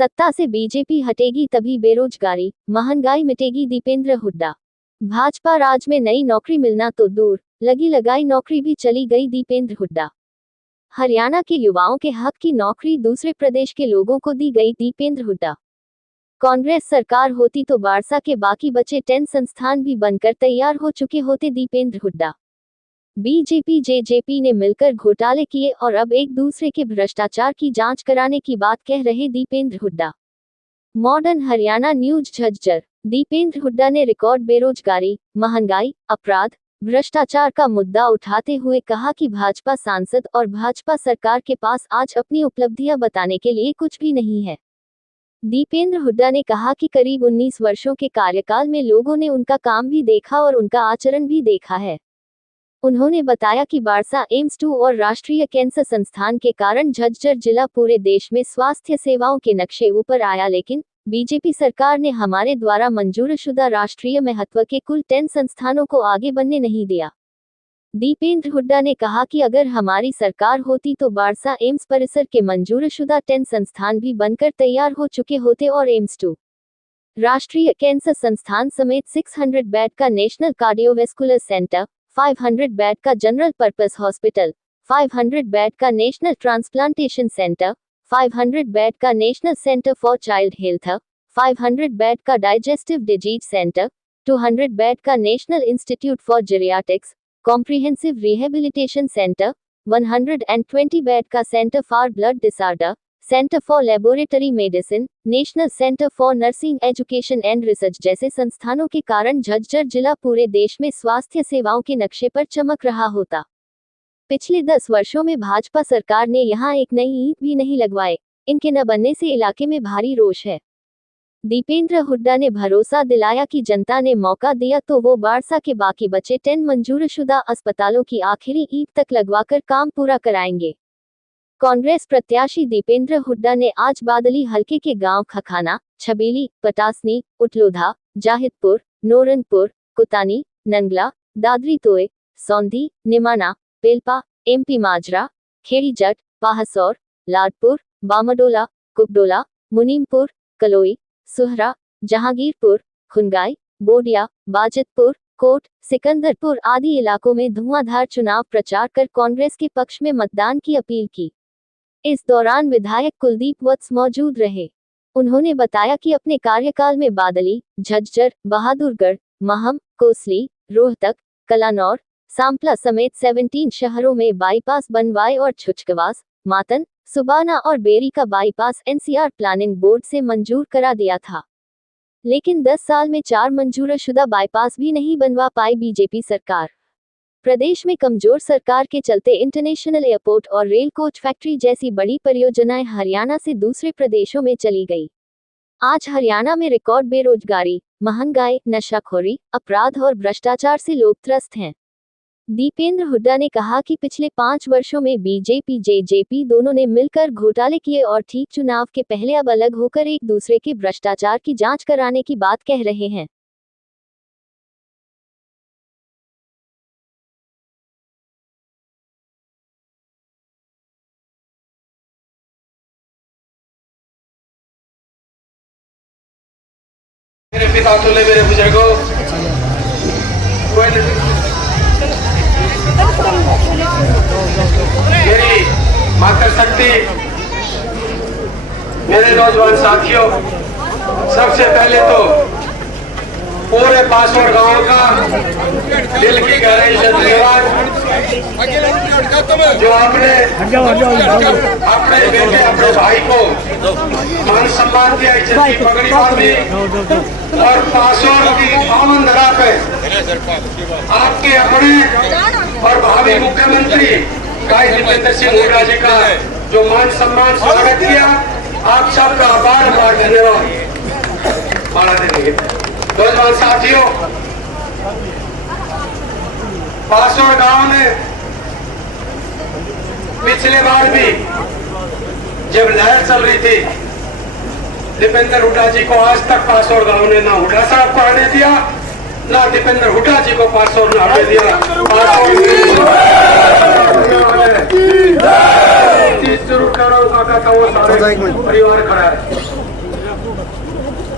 सत्ता से बीजेपी हटेगी तभी बेरोजगारी, महंगाई मिटेगी, दीपेंद्र हुड्डा। भाजपा राज में नई नौकरी मिलना तो दूर, लगी लगाई नौकरी भी चली गई, दीपेंद्र हुड्डा। हरियाणा के युवाओं के हक की नौकरी दूसरे प्रदेश के लोगों को दी गई, दीपेंद्र हुड्डा। कांग्रेस सरकार होती तो बारसा के बाकी बचे 10 संस्थान भी बनकर तैयार हो चुके होते, दीपेंद्र हुड्डा। बीजेपी जेजेपी ने मिलकर घोटाले किए और अब एक दूसरे के भ्रष्टाचार की जांच कराने की बात कह रहे दीपेंद्र हुड्डा। Modern Haryana news Jhajjar. दीपेंद्र हुड्डा ने रिकॉर्ड बेरोजगारी, महंगाई, अपराध, भ्रष्टाचार का मुद्दा उठाते हुए कहा कि भाजपा सांसद और भाजपा सरकार के पास आज अपनी उपलब्धियां बताने के लिए कुछ भी नहीं है। दीपेंद्र हुड्डा ने कहा कि करीब 19 वर्षों के कार्यकाल में लोगों ने उनका काम भी देखा और उनका आचरण भी देखा है। उन्होंने बताया कि बारसा एम्स 2 और राष्ट्रीय कैंसर संस्थान के कारण झज्जर जिला पूरे देश में स्वास्थ्य सेवाओं के नक्शे ऊपर आया, लेकिन बीजेपी सरकार ने हमारे द्वारा मंजूरशुदा राष्ट्रीय महत्व के कुल 10 संस्थानों को आगे बढ़ने नहीं दिया। दीपेंद्र हुड्डा ने कहा कि अगर हमारी सरकार होती तो बारसा एम्स परिसर के मंजूरशुदा 10 संस्थान भी बनकर तैयार हो चुके होते और एम्स 2 राष्ट्रीय कैंसर संस्थान समेत 600 बेड का नेशनल कार्डियोवैस्कुलर सेंटर, 500 बेड का जनरल पर्पस हॉस्पिटल, 500 बेड का नेशनल ट्रांसप्लांटेशन सेंटर, 500 बेड का national centre for child health, 500 bed का डाइजेस्टिव डिजीज सेंटर, 200 बेड का national institute for geriatrics, comprehensive rehabilitation centre, 120 bed का centre for blood disorder, centre for laboratory medicine, national centre for nursing education and research जैसे संस्थानों के कारण झज्जर जिला पूरे देश में स्वास्थ्य सेवाओं के नक्शे पर चमक रहा होता। पिछले 10 वर्षों में भाजपा सरकार ने यहां एक नई ईंट भी नहीं लगवाए। इनके न बनने से इलाके में भारी रोष है। दीपेंद्र हुड्डा ने भरोसा दिलाया कि जनता ने मौका दिया तो वो बारसा के बाकी बचे 10 मंजूरशुदा अस्पतालों की आखिरी ईंट तक लगवाकर काम पूरा कराएंगे। कांग्रेस प्रत्याशी दीपेंद्र हुड्डा ने आज बादली हलके के गांव खखाना, छबीली, पटासनी, उटलोधा, जाहिदपुर, नोरनपुर, कुतानी, नंगला, दादरी तोय, सौंधी, निमाना, पेलपा, एमपी माजरा, खेड़ी जट, पाहसौर, लाडपुर, बामडोला, कुकडोला, मुनीमपुर, कलोई, सुहरा, जहांगीरपुर, खुनगाई, बोडिया, बाजितपुर, कोट, सिकंदरपुर आदि इलाकों में धुआंधार चुनाव प्रचार कर कांग्रेस के पक्ष में मतदान की अपील की। इस दौरान विधायक कुलदीप वत्स मौजूद रहे। उन्होंने बताया कि अपने कार्यकाल में बादली, झज्जर, बहादुरगढ़, महम, कोसली, रोहतक, कलानौर, सांपला समेत 17 शहरों में बाईपास बनवाए और छुचकवास, मातन, सुबाना और बेरी का बाईपास एनसीआर प्लानिंग बोर्ड से मंजूर करा दिया था। लेकिन 10 साल में 4 मंजूरशुदा बाईपास भी नहीं बनवा पाई बीजेपी सरकार। प्रदेश में कमजोर सरकार के चलते इंटरनेशनल एयरपोर्ट और रेल कोच फैक्ट्री जैसी बड़ी परियोजनाएं हरियाणा से दूसरे प्रदेशों में चली गई। आज हरियाणा में रिकॉर्ड बेरोजगारी, महंगाई, नशाखोरी, अपराध और भ्रष्टाचार से लोग त्रस्त हैं। दीपेंद्र हुड्डा ने कहा कि पिछले 5 वर्षों में बीजेपी जेजेपी दोनों ने मिलकर घोटाले किए और ठीक चुनाव के पहले अब अलग होकर एक दूसरे के भ्रष्टाचार की जांच कराने की बात कह रहे हैं। मेरे पिता तुल्य मेरे बुजुर्गों, मेरी मातृशक्ति, मेरे नौजवान साथियों, सबसे पहले तो पूरे पासवान गांव का दिल की गहराई से धन्यवाद जो आपने अपने बेटे, अपने भाई को मान सम्मान दिया, इज्जत की पगड़ी बांधी और पासवान की पावन धरा पे आपके अपने और भावी मुख्यमंत्री भाई दीपेंद्र सिंह हुड्डा जी का जो मान सम्मान स्वागत किया, आप सबका बार बार धन्यवाद माना देंगे। नौजवान साथियों, पासवान गांव में पिछले बार भी जब लहर चल रही थी, दीपेंद्र हुड्डा जी को आज तक पासवान गांव ने ना हुड्डा साहब को आने दिया, ना दीपेंद्र हुड्डा जी को पासवान ने आने दिया। चीज जरूर कर रहा हूँ, काका का वो सारे परिवार खड़ा है।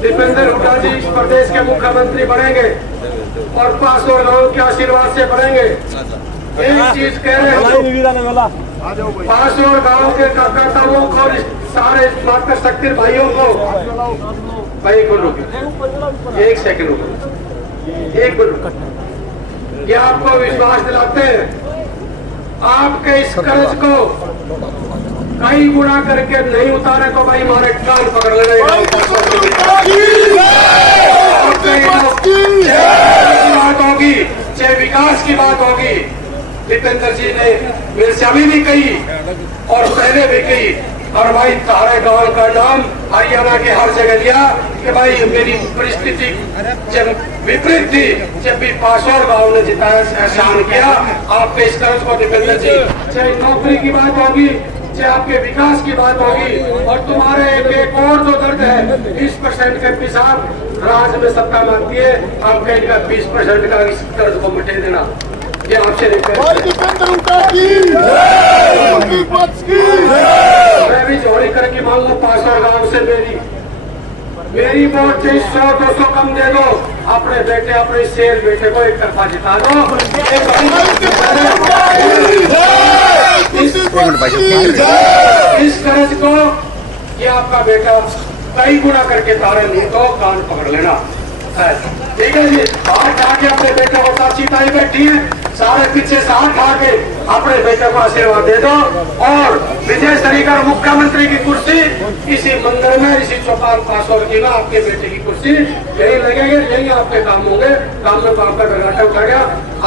दीपेंद्र हुड्डा जी इस प्रदेश के मुख्यमंत्री बनेंगे और पासोर गांव के आशीर्वाद से बनेंगे। एक चीज कह रहे हैं, पासोर गांव के कार्यकर्ताओं को और सारे माता शक्ति भाइयों को, भाई को रुके एक सेकंड रुको, एक मिनट, ये आपको विश्वास दिलाते हैं आपके इस कर्ज को कई गुना करके नहीं उतारे तो भाई हमारे कान पकड़ लेगा। बात होगी, चाहे विकास की बात होगी, दीपेंद्र जी ने मेरे से अभी भी कही और पहले भी कही, और भाई तारे गांव का नाम हरियाणा के हर जगह लिया कि भाई मेरी परिस्थिति जब विपरीत थी, जब भी पासोर गांव ने जिताया, एहसान किया आप पे इस कर्ज को दीपेंद्र जी, चाहे नौकरी की बात होगी, चाहे आपके विकास की बात होगी, और तुम्हारे एक और जो दर्द है 20% के पिसाब राज्य में सत्ता मानती है, आप कहीं का 20% का इस कर्ज को मिटे देना, ये आपसे मैं भी जोड़ी करके मांगू पासोर गांव से मेरी वोट 100-200 कम दे दो, अपने बेटे अपने शेर बेटे को एक तरफा जिता दो। इस कर्ज को ये आपका बेटा कई गुना करके तारे नहीं तो कान पकड़ लेना, ठीक है जी। हाथ उठा के अपने बेटे को चाची ताई बैठी है, सारे पीछे से हाथ उठा के अपने बेटे को आशीर्वाद दे दो, और विजय सरीकर मुख्यमंत्री की कुर्सी इसी मंदिर में, इसी चौपाल पासोर की में आपके बेटे की कुर्सी यही लगेंगे, यही आपके काम होंगे। काम में काम का घाटा उठा गया,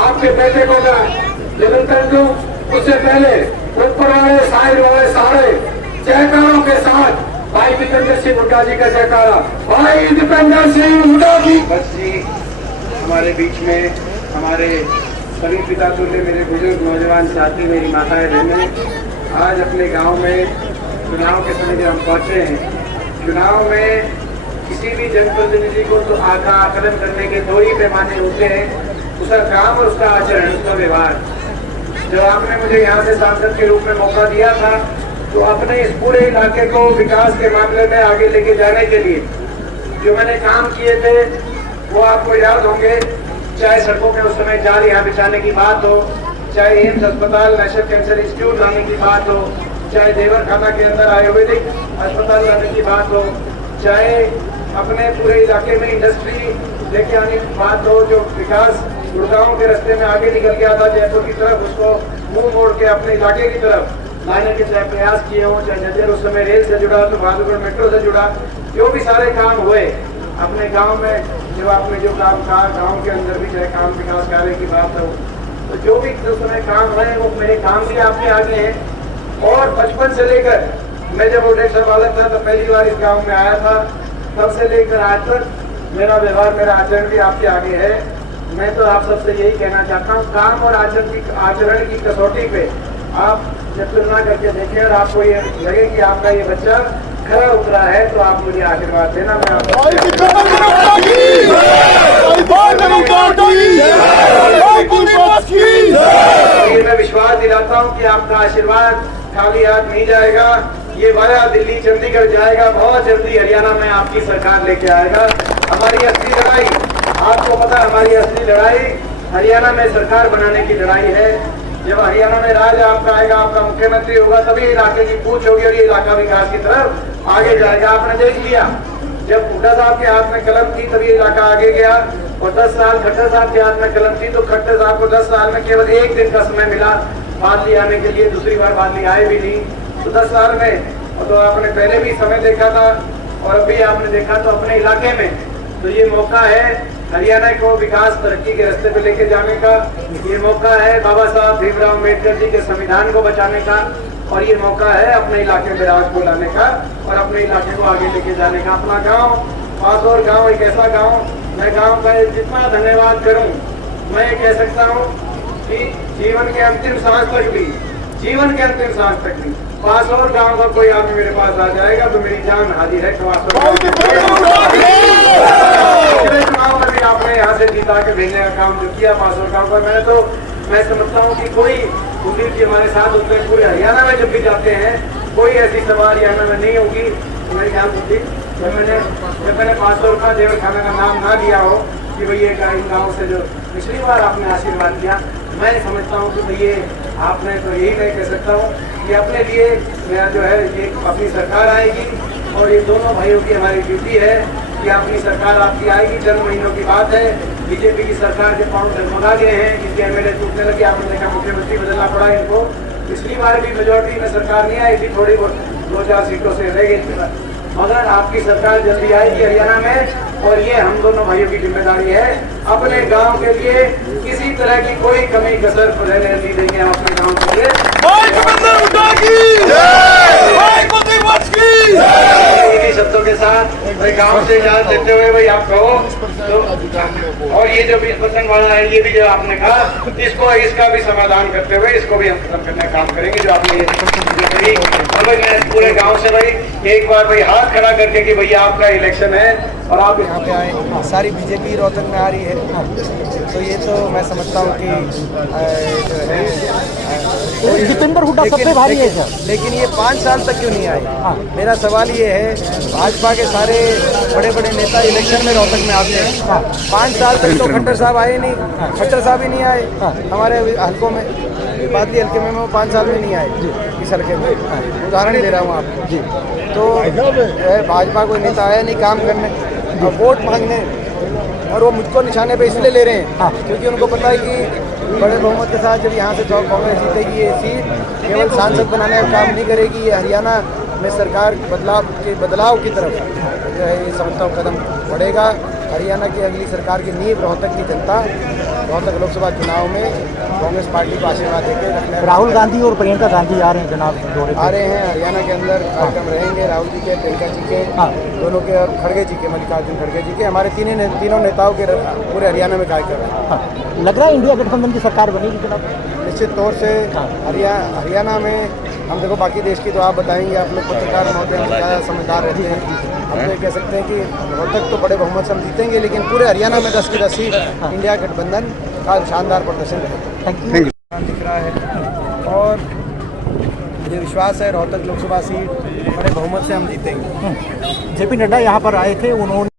आपके बेटे को निरंतर दूं, उससे पहले ऊपर वाले साइड वाले सारे जयकारों के साथ भाई दीपेंद्र सिंह हुड्डा जी का जयकारा, भाई दीपेंद्र सिंह हुड्डा जी। बस जी हमारे बीच में हमारे सभी पिता तुल्य मेरे बुजुर्ग नौजवान साथी, मेरी माताएं बहनें, आज अपने गांव में चुनाव के समय जब हम पहुंचे हैं, चुनाव में किसी भी जनप्रतिनिधि को तो आकलन करने के दो ही पैमाने होते हैं, उसका काम और उसका आचरण, उसका व्यवहार। जो आपने मुझे यहाँ से सांसद के रूप में मौका दिया था, तो अपने इस पूरे इलाके को विकास के मामले में आगे लेके जाने के लिए जो मैंने काम किए थे वो आपको याद होंगे, चाहे सड़कों के उस समय जाल यहाँ बिछाने की बात हो, चाहे एम्स अस्पताल नेशनल कैंसर इंस्टीट्यूट लाने की बात हो, चाहे देवर खाना के अंदर आयुर्वेदिक अस्पताल लाने की बात हो, चाहे अपने पूरे इलाके में इंडस्ट्री लेके आने की बात हो, जो विकास गुड़गांव के रास्ते में आगे निकल गया था जयपुर की तरफ, उसको मुंह मोड़ के अपने इलाके की तरफ लाने के चाहे प्रयास किए हों, चाहे जजर उस समय रेल से जुड़ा तो बहादुरगढ़ मेट्रो से जुड़ा, जो भी सारे काम हुए अपने गांव में, जो आपने जो काम कहा गांव के अंदर भी चाहे काम विकास कार्य की बात हो, तो जो भी उस समय काम हुए वो मेरे काम भी आपके आगे हैं। और बचपन से लेकर मैं जब ओडेक्सर बालक था तो पहली बार इस गाँव में आया था, तब से लेकर आज तक मेरा व्यवहार, मेरा आचरण भी आपके आगे है। मैं तो आप सबसे यही कहना चाहता हूँ, काम और आचरण की कसौटी पे आप जब तुलना करके देखें और आपको ये लगे कि आपका ये बच्चा खरा उतरा है, तो आप मुझे आशीर्वाद देना। मैं विश्वास दिलाता हूँ कि आपका आशीर्वाद खाली हाथ नहीं जाएगा, ये वाया दिल्ली चंडीगढ़ जाएगा, बहुत जल्दी हरियाणा में आपकी सरकार लेके आएगा। हमारी असली लड़ाई, आपको पता है हमारी असली लड़ाई हरियाणा में सरकार बनाने की लड़ाई है। जब हरियाणा में राज आपका आएगा, आपका मुख्यमंत्री होगा, तभी इलाके की पूछ होगी और ये इलाका विकास की तरफ आगे जाएगा। आपने देख लिया जब हुड्डा साहब के हाथ में कलम थी तभी इलाका आगे गया, और 10 साल खट्टर साहब के हाथ में कलम थी तो खट्टर साहब को 10 साल में केवल एक दिन का समय मिला बादली आने के लिए, दूसरी बार बादली आए भी नहीं। तो 10 साल में तो आपने पहले भी समय देखा था और अभी आपने देखा तो अपने इलाके में, तो ये मौका है हरियाणा को विकास तरक्की के रास्ते पे लेके जाने का, ये मौका है बाबा साहब भीमराव अम्बेडकर जी के संविधान को बचाने का, और ये मौका है अपने इलाके में राज को लाने का और अपने इलाके को आगे लेके जाने का। अपना गांव पासोर गांव एक ऐसा गांव, मैं गांव का जितना धन्यवाद करूं, मैं कह सकता हूं कि जीवन के अंतिम सांस तक भी, जीवन के अंतिम सांस तक भी पासोर गांव का कोई आदमी मेरे पास आ जाएगा तो मेरी जान हाजिर है। चुनाव में भी आपने यहाँ से जीता के भेजने का काम जो किया पासोर गांव पर, मैं समझता हूँ कि कोई कुलदीप जी हमारे साथ होते हैं, पूरे हरियाणा में जब भी जाते हैं कोई ऐसी सवाल हरियाणा में नहीं होगी। तो मैं ख्याल कुलदीप जब मैंने 500 रुपया देवर खाना का नाम ना लिया हो कि भैया इन गाँव से जो पिछली बार आपने आशीर्वाद दिया, मैं समझता हूँ कि भैया आपने तो यही मैं कह सकता हूँ कि अपने लिए मेरा जो है ये अपनी सरकार आएगी और ये दोनों भाइयों की हमारी ड्यूटी है कि अपनी सरकार आपकी आएगी। चंद महीनों की बात है, बीजेपी की सरकार के पाँव डगमगा गए हैं, इनके एमएलए टूटने लगे, आपने देखा मुख्यमंत्री बदलना पड़ा इनको। पिछली बार भी मेजोरिटी में सरकार नहीं आई थी, थोड़ी बहुत 2-4 सीटों से रह गई थी, मगर आपकी सरकार जल्दी आएगी हरियाणा में और ये हम दोनों भाइयों की जिम्मेदारी है। अपने गांव के लिए किसी तरह की कोई कमी कसर रहने नहीं देंगे हम अपने गांव के लिए। इन्हीं शब्दों के साथ भाई गांव से इजाजत देते हुए भाई आप कहो तो, और ये जो भी पतंग वाला है ये भी जो आपने कहा इसका भी समाधान करते हुए इसको भी हम खत्म करने का काम करेंगे जो आपने ये और भाई मैं पूरे गांव से भाई एक बार भाई हाथ खड़ा करके कि भैया आपका इलेक्शन है और आप यहाँ पे आए। सारी बीजेपी रोहतक में आ रही है, तो ये तो मैं समझता हूँ कि दीपेंद्र हुड्डा सबसे भारी है सर। लेकिन ये 5 साल तक क्यों नहीं आए? मेरा सवाल ये है, भाजपा के सारे बड़े बड़े नेता इलेक्शन में रोहतक में आते हैं, 5 साल तक तो खट्टर साहब आए नहीं, खट्टर साहब ही नहीं आए हमारे हल्कों में, बादली हल्के में वो 5 साल में नहीं आए इस हल्के में, उदाहरण दे रहा हूँ आपको जी। तो भाजपा कोई नेता आया नहीं काम करने और वोट मांगने, और वो मुझको निशाने पे इसलिए ले रहे हैं क्योंकि उनको पता है कि बड़े बहुमत के साथ जब यहाँ से कांग्रेस जीतेगी ये सीट केवल सांसद बनाने का काम नहीं करेगी, ये हरियाणा में सरकार बदलाव की तरफ जो है ये समझता हूँ कदम बढ़ेगा। हरियाणा की अगली सरकार की नींव रोहतक की जनता रोहतक लोकसभा चुनाव में कांग्रेस पार्टी को आशीर्वाद देकर रखने। राहुल गांधी और प्रियंका गांधी आ रहे हैं जनाब, दौरे आ रहे हैं हरियाणा के अंदर कार्यक्रम रहेंगे, राहुल जी के, प्रियंका जी के, दोनों के और खड़गे जी के, मल्लिकार्जुन खड़गे जी के, हमारे तीनों नेताओं के पूरे हरियाणा में कार्यक्रम है। लग रहा है इंडिया गठबंधन की सरकार बनेगी जनाब? निश्चित तौर से हरियाणा में हम देखो, बाकी देश की तो आप बताएंगे, आप लोग पत्रकार महोदय ज़्यादा समझदार रहते हैं, हम तो ये कह सकते हैं कि रोहतक तो बड़े बहुमत से हम जीतेंगे, लेकिन पूरे हरियाणा में 10 की 10 सीट इंडिया गठबंधन का शानदार प्रदर्शन रहेगा। Thank you. दिख रहा है और मुझे विश्वास है रोहतक लोकसभा सीट बड़े बहुमत से हम जीतेंगे। जेपी नड्डा यहाँ पर आए थे, उन्होंने